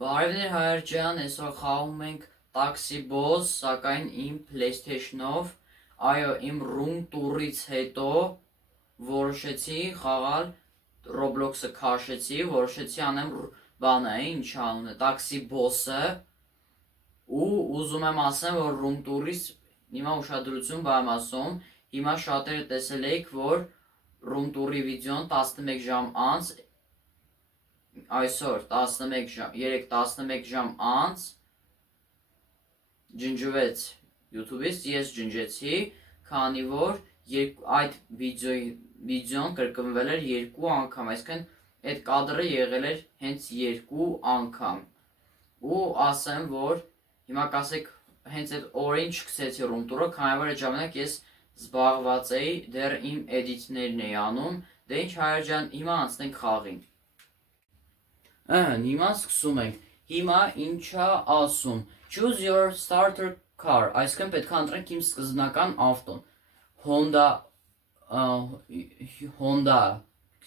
Բարևներ հայր ջան, այսօր խաղում ենք Taxi Boss, սակայն իմ PlayStation-ով, այո, իմ room tour-ից հետո որոշեցի խաղալ Roblox-ը քաշեցի, որոշեցի անեմ բանը, ինչ անունը, Taxi Boss-ը ու ուզում եմ ասեմ, որ room tour-ից հիմա ուշադրություն բամ ասում, հիմա շատերը տեսել եք, որ room tour-ի վիդեոն 11 ժամ անց այսօր 3-11 ժամ անց ջնջվեց YouTube-ից, ես ջնջեցի, քանի որ այդ վիդեոն կրկնվել էր 2 անգամ, այսինքն այդ կադրը եղել էր հենց 2 անգամ։ Ու ասեմ, որ հիմա կասեք հենց այդ օրին չսկսեցի room tour-ը, քանի որ այդ ժամանակ ես զբաղված էի, դեռ իմ էդիտներն էի անում, դե ինչ հայր ջան, հիմա անցնենք խաղին։ Հիմա սկսում ենք, հիմա ինչա ասում, choose your starter car, այսինքն պետք է ընտրենք իմ սկզբնական ավտոն, Honda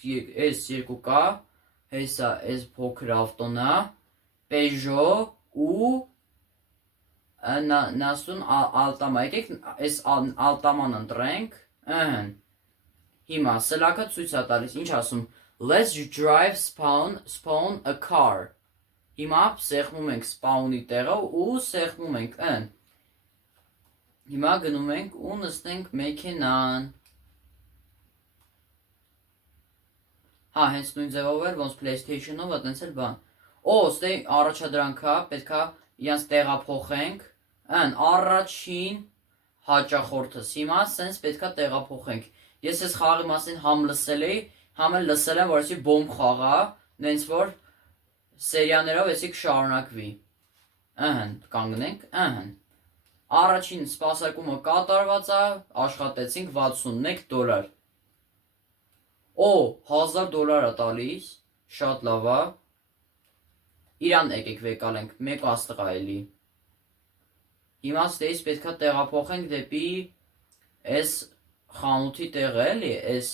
S2K, հեսա այս փոքր ավտոն է, Peugeot ու նասուն Altama, եկեք այս Altaman ընտրենք, հիմա սլակը ցույց է տալիս, ինչ ասում, let's drive spawn a car, հիմա սեղմում ենք spawn-ի տեղը ու սեղմում ենք հիմա գնում ենք ու նստենք մեքենան, հենց նույն ձևով էր, ոնց PlayStation-ով այտենց էլ բան, ստե առաջադրանքա, պետքա իրանց տեղափոխենք, առաջին հաճախորդս, հիմա սենց պետքա տեղափոխենք, ես ես խաղի մասին համ լսել էի, համ էլ լսել եմ, որ էսի բոմբ խաղա, նենց որ սերիաներով էսի կշարունակվի, կանգնենք, առաջին սպասարկումը կատարված է, աշխատեցինք $61, $1000 է տալիս, շատ լավ է, իրան եկեք վեկալենք, մեկ աստղա էլի, հիմա ստեից պետքա տեղափոխենք դեպի այս խանութի տեղը էլի, այս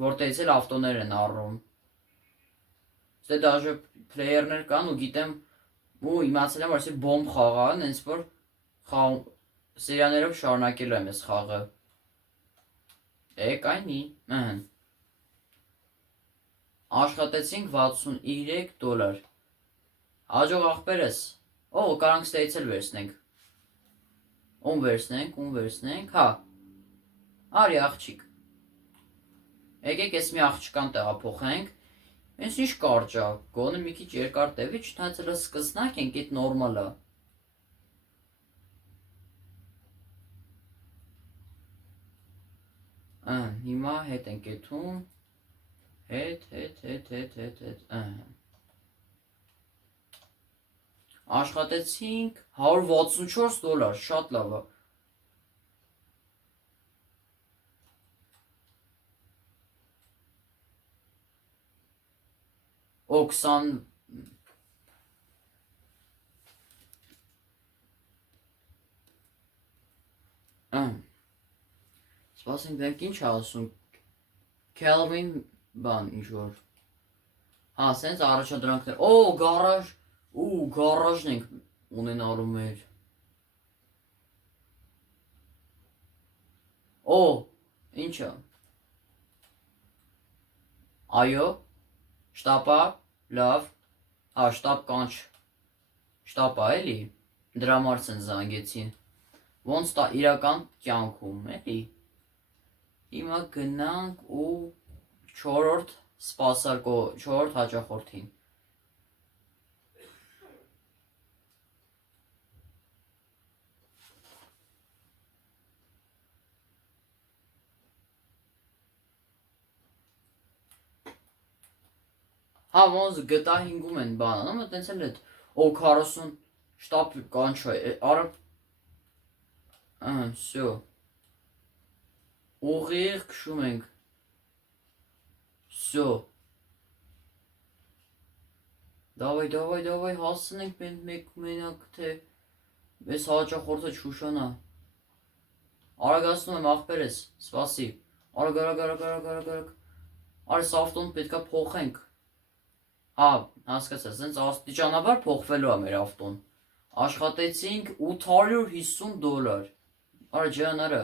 որտեղից էլ ավտոներ են առում, ստե դաժե պլեյերներ կան ու գիտեմ ու իմացել եմ, որ էսի բոմբ խաղա, նենց որ սերիաներով շարունակելու եմ ես խաղը, կայնի, աշխատեցինք $63, հաջող աղբերս, կարանք ստեից էլ վերցնենք, ում վերցնենք, արի աղջիկ, եկեք ես մի աղջկան տեղափոխենք, ես ինչ կարճ է, գոնը մի քիչ երկար տևի, չնայած էլ սկսնակ ենք, այդ նորմալ է, հիմա հետ ենք եթում, հետ, աշխատեցինք $164, շատ լավ է, սպասենք դենք ինչ ասում, Kelvin բան ինչ-որ, սենց առաջադրանքներ, գարաժն ենք ունենալու մեր, ինչա, այո, շտապա, լավ, շտապ կանչ, շտապա էլի, դրա մարդ են զանգեցին, ոնց տա իրական կյանքում, էլի, հիմա գնանք ու 4-րդ հաճախորդին, ոնց գտա 5-ում են բանանում, տենց էլ էդ, 40, շտապ կանչ է, սյո, ուղիղ քշում ենք, սյո, դավայ, հասնենք մենակ, թե ես հաճախորդը չուշանա, արագացնում եմ աղբերես, սպասի, արագ, արս ավտոն պետքա փոխենք, Հա, հասկացա, սենց աստիճանաբար փոխվելու է մեր ավտոն։ Աշխատեցինք $850։ Արա ջան, արա։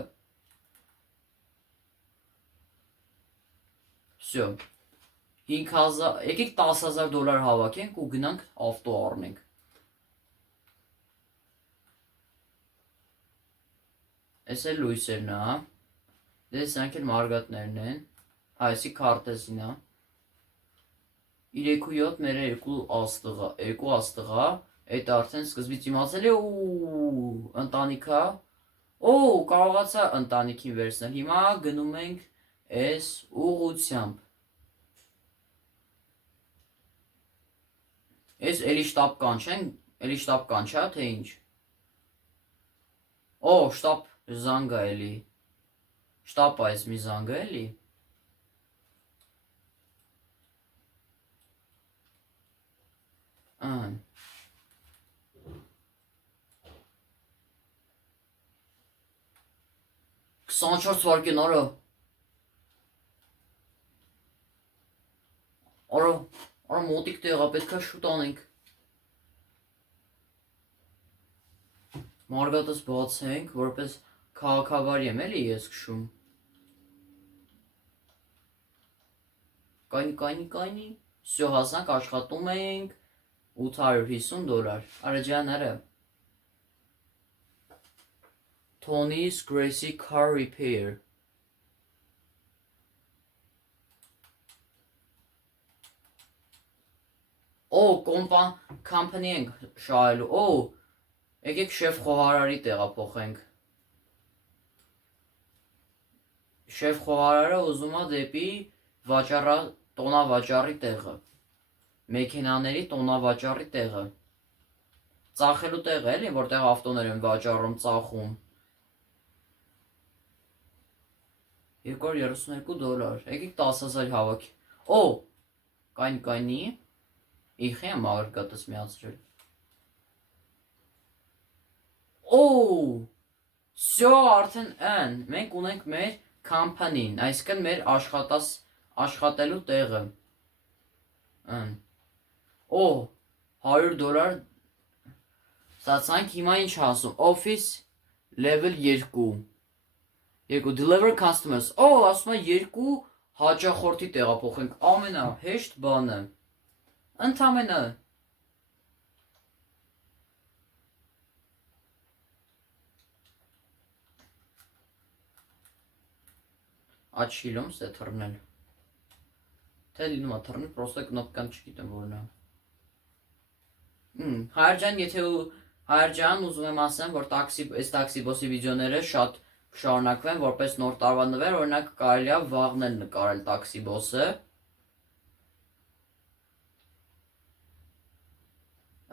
Всё։ 5000, եկեք $10,000 հավաքենք ու գնանք ավտո առնենք։ Էս էլ լույսերն է, հա։ Դե սրանք էլ մարգատներն են։ Հա, էսի քարտեզին է։ 3.7 մեր երկու աստղա, այդ արդեն սկզբից իմացել է ու ընտանիքա։ Օ, կարողացա ընտանիքին վերցնել։ Հիմա գնում ենք այս ուղությամբ։ Այս էլի շտապ կանչեն, էլի շտապ կանչա, թե ինչ։ Օ, շտապ զանգա էլի։ Շտապ այս մի զանգա էլի։ Ան։ 24 վարկեն, արա։ Արա մոտիկ տեղա, պետքա շուտ անենք։ Մարգատս բացենք, որպես քաղաքավարի եմ էլի ես քշում։ Կայնի։ Всё, հասանք, աշխատում ենք $850։ Արա ջան, արա։ Tony's Gracie Car Repair։ Օ, company ենք շահելու։ Օ, եկեք շեֆ խոհարարի տեղա փոխենք։ Շեֆ խոհարարը ուզում է դեպի տոնավաճառի տեղը։ Մեքենաների տոնավաճառի տեղը։ Ծախելու տեղը էլի, որտեղ ավտոներ են վաճառում, ծախում։ $232։ Եկեք 10,000 հավաքի։ Օ, կայնի։ Իխի եմ մարգատս միացրել։ Օ, всё, արդեն են, մենք ունենք մեր company-ն, այսինքն մեր աշխատելու տեղը։ Օ, $100։ Ստացանք, հիմա ինչ ասում, office level 2։ Deliver customers։ Օ, ասում է երկու հաճախորդի տեղափոխենք, ամենահեշտ բանը։ Ընդամենը։ Աչիլում ստե թռնել։ Թե լինում է թռնել, պրոստը կնոպկան չգիտեմ որն է։ Հայրջան, եթե Հայրջան ուզում եմ ասեմ, որ այս տաքսիբոսի վիդեոները շատ շարունակվեն որպես նոր տարվա նվեր, օրինակ կարելի է վաղն էլ նկարել տաքսիբոսը։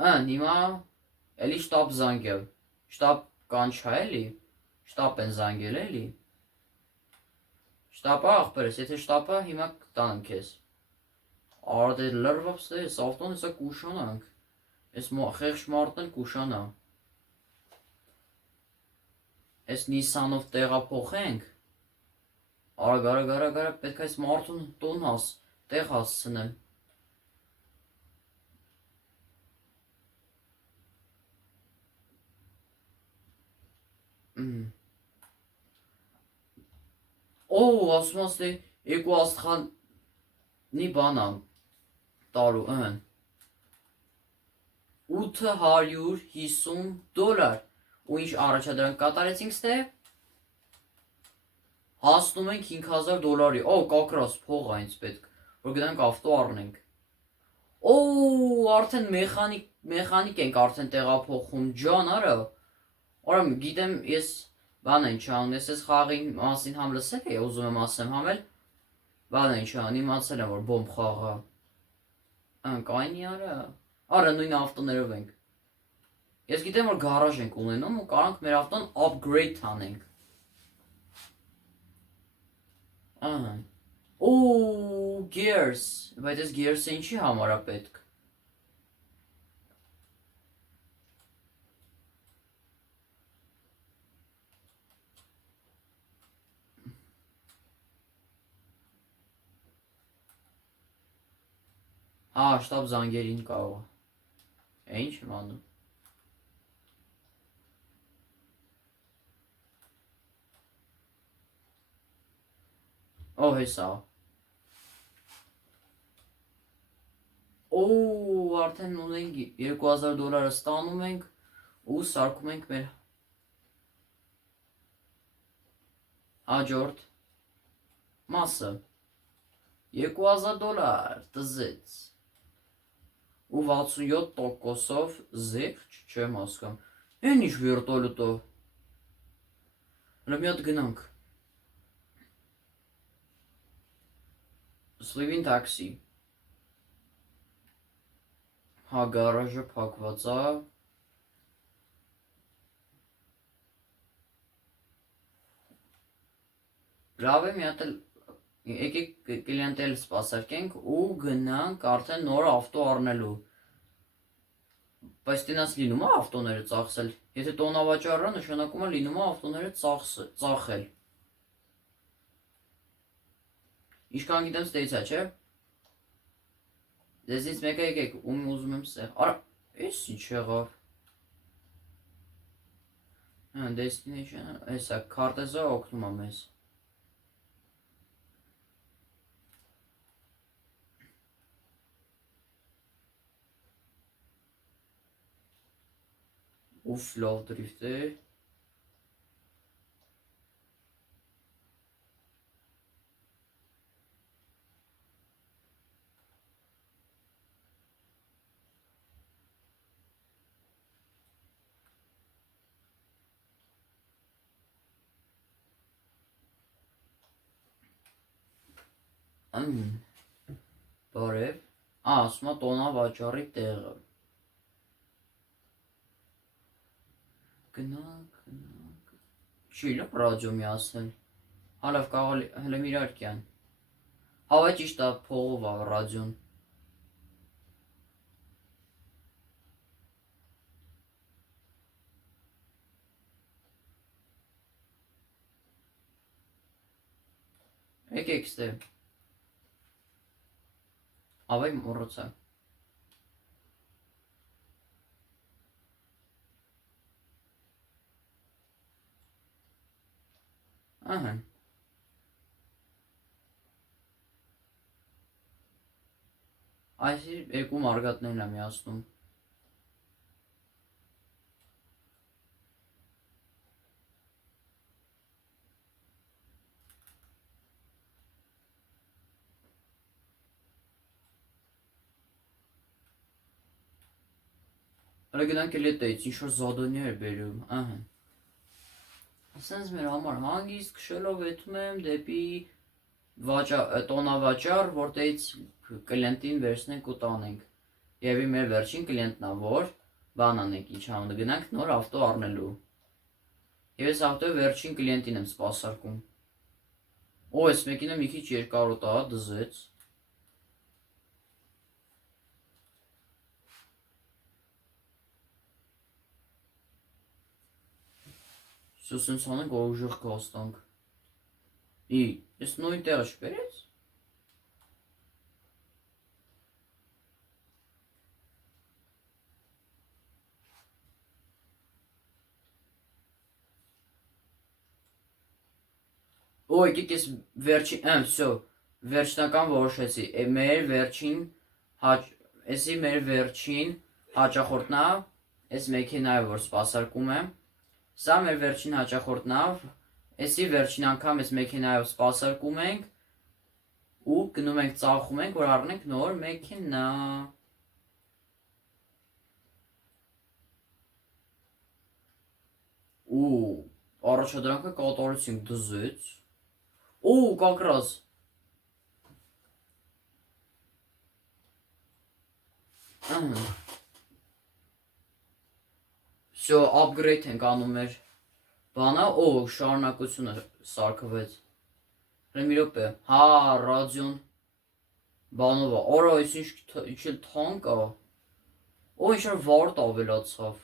Հիմա էլի շտապ զանգել։ Շտապ կանչա էլի։ Շտապ են զանգել էլի։ Շտապա աղբերս, եթե շտապա հիմա կտանեմ քեզ։ Արա դե լրվապս դե այս ավտոն հեսա կուշանանք։ Այս խեղճ մարդն էլ կուշանա։ Այս Nissan-ով տեղափոխենք։ Արա պետք է այս մարդուն տուն տեղ հասցնեմ։ Օ, ասում ես դե երկու աստղանի բան ա տալու, $850։ Ու ինչ առաջադրանք կատարեցինք ստե։ Հասնում ենք $5,000։ Օ, կակրաս փող ա ինձ պետք, որ գնանք ավտո առնենք։ Օ, արդեն մեխանիկ ենք արդեն տեղափոխում, ջան, արա։ Արա, գիտեմ, ես բան են չանում, ես այս խաղի մասին համ լսել էի, ուզում եմ ասեմ, համ էլ բան են չանում, իմացել եմ, որ բոմբ խաղ ա։ Կայնի արա։ Արա, նույն ավտոներով ենք։ Ես գիտեմ, որ գարաժ ենք ունենում ու կարանք մեր ավտոն upgrade անենք։ Օ, gears, բայց այս gears-ը ինչի համար ա պետք։ Հա, շտաբ զանգերին կարող է։ Ինչ եմ անում։ Ո՞վ է սա։ Օ, արդեն ունենք $2000 ստանում ենք ու սարքում ենք մեր հաջորդ մասը։ $2000 տզեց։ Ու 67%-ով զեղչ չեմ հասկանում։ Էն ինչ վիրտոլուտով։ Հələ մի հատ գնանք։ Սլիվին տաքսի։ Հա, գարաժը փակված է։ Լավ է, մի հատ էլ եկեք կլիենտ էլ սպասարկենք ու գնանք արդեն նոր ավտո առնելու։ Բայց տենաս լինում է ավտոները ծախսել։ Եթե տոնավաճառը նշանակում է լինում է ավտոները ծախել։ Ինչքան գիտեմ ստեյցա, չէ։ Ձեզնից մեկը եկեք, ում ուզում եմ սեղ։ Արա, էս ինչ եղավ։ Destination, էսա քարտեզը օգնում է մեզ։ Ուֆ, լավ դրիֆտ է։ Բարև։ Ասում է տոնավաճառի տեղը։ Գնանք։ Չի լավ ռադիո մի ասել։ Հա լավ կարող հələ մի իրարկյան։ Հա վայ ճիշտ է փողով է ռադիոն։ Եկեք ստե։ Ավայ մոռացա։ Ահա։ Այս երկու մարգատներն եմ միացնում։ Հələ գնանք էլ էտայից, ինչ որ զադոնյա էր բերում, ահա։ Ասենց մեր համար հանգիստ քշելով եթում եմ դեպի տոնավաճառ, որտեղից կլիենտին վերցնենք ու տանենք։ Եվ մեր վերջին կլիենտն է, որ բան անենք, ինչ անում, գնանք նոր ավտո առնելու։ Եվ այս ավտոյի վերջին կլիենտին եմ սպասարկում։ Օ, այս մեկինը մի քիչ երկարոտ է, դզեց։ Սենց անենք, որ ուժեղ կհաստանք։ Ես նույն տեղը չբերեց։ Օ, եկեք ես վերջին, վсё, վերջնական որոշեցի։ Մեր վերջին էսի մեր վերջին հաճախորդն է, այս մեքենայով որ սպասարկում եմ։ Սա մեր վերջին հաճախորդն է, էսի վերջին անգամ այս մեքենայով սպասարկում ենք ու գնում ենք ծախում ենք, որ առնենք նոր մեքենա։ Ու առաջադրանքը կատարեցինք, դզեց։ Օ, как раз։ Всё, upgrade ենք անում մեր բանը, օ, շարունակությունը սարքվեց։ Հələ մի րոպե։ Հա, ռադիոն բանով է։ Արա, այս ինչ էլ թանկ է։ Օ, ինչ որ վարդ ավելացավ։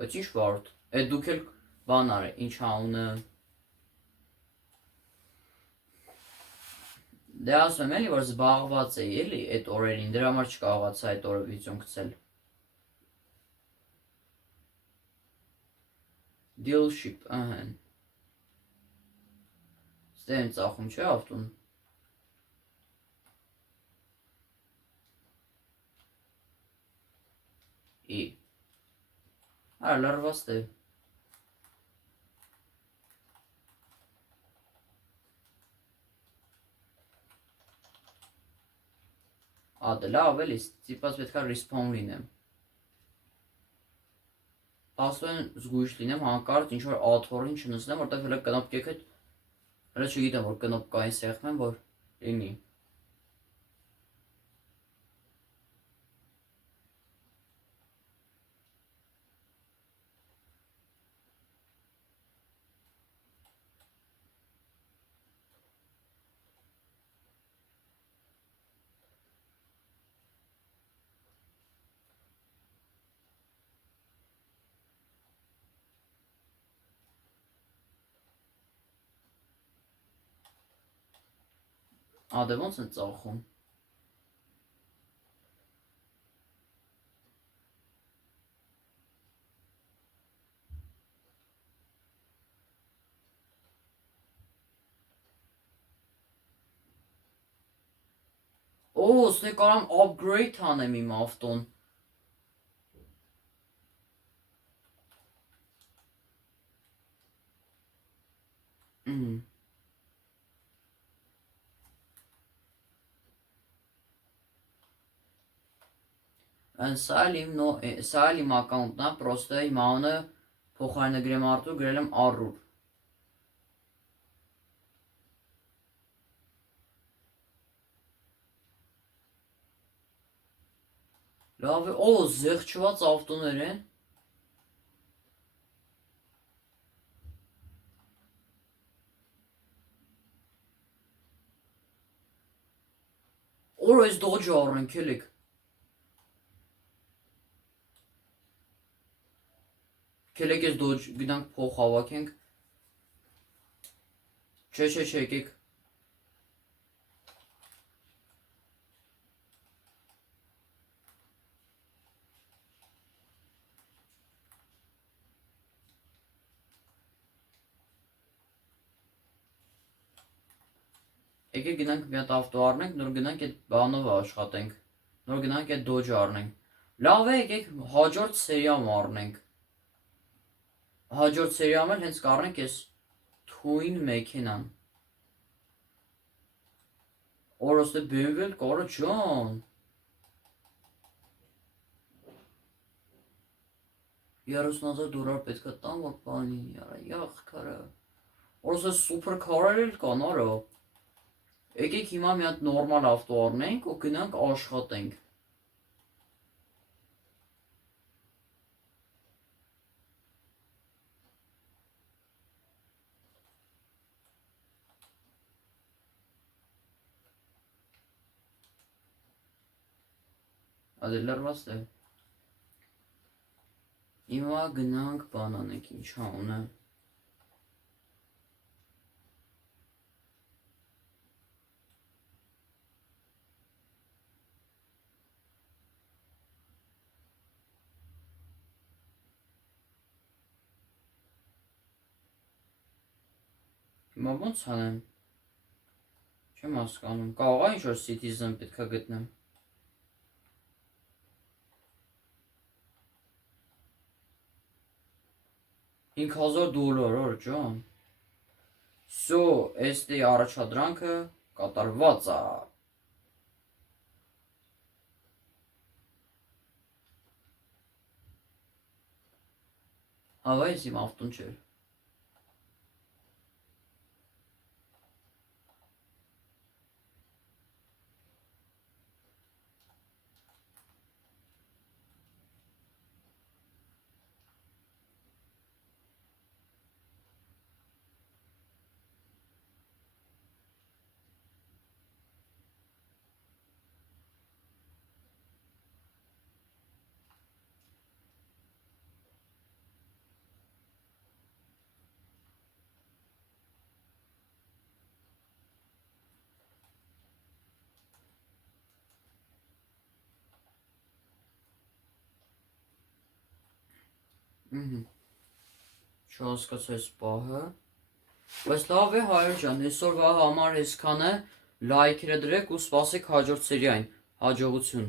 Բայց ինչ վարդ։ Դուք էլ բան արեք, ինչ անունը։ Դե ասում եմ էլի, որ զբաղված էի էլի այդ օրերին, դրա համար չկարողացա այդ օրը վիդեոն գցել։ Deal ship, ահեն։ Ստե եմ ծախում, չէ՞ ավտուն։ Ի։ Արա լարված դե։ Դե լավ էլի, ստիպած պետքա respawn լինեմ։ Ասում են զգույշ լինեմ, հանկարծ ինչ-որ աթոռին չնստեմ, որտեղ հələ կնոպկեքը հələ չգիտեմ, որ կնոպկային սեղմեմ, որ լինի։ Դե ոնց են ծախում։ Ստե կարամ upgrade անեմ իմ ավտոն։ Սա էլ իմ ակաունտն է, պրոստը իմ անունը փոխարինագրեմ Արտուր, գրել եմ Առուր։ Լավ է, զեղչված ավտոներ են։ Այս դոջը առնենք էլիք։ Քելեք ես դոջ գնանք փող հավաքենք։ Չէ, եկեք։ Եկեք գնանք մի հատ ավտո առնենք, նոր գնանք այդ բանով աշխատենք։ Նոր գնանք այդ դոջը առնենք։ Լավ է, եկեք հաջորդ սերիամ առնենք։ Հաջորդ սերիամ էլ հենց կառնենք այս թույն մեքենան։ Օրոստե BMW-ել կարը ջան։ 30,000 $, պետք է տամ, որ բան լինի, արա, յախքարը։ Օրոստե սուպեր քարեր էլ կան, արա։ Եկեք հիմա մի հատ նորմալ ավտո առնենք ու գնանք աշխատենք։ Դե լրված է։ Հիմա գնանք բան անենք, ինչ անունը։ Հիմա ոնց անեմ։ Չեմ հասկանում։ Կարող է ինչ-որ citizen պետքա գտնեմ։ $5,000, օր ջան։ Սո, էստի առաջադրանքը կատարված է։ Հավա ես իմ ավտոն չէր։ Չհասկացա այս պահը։ Բայց լավ է Հայր ջան, այսօրվա համար այսքան է։ Լայքերը դրեք ու սպասեք հաջորդ սերիային։ Հաջողություն։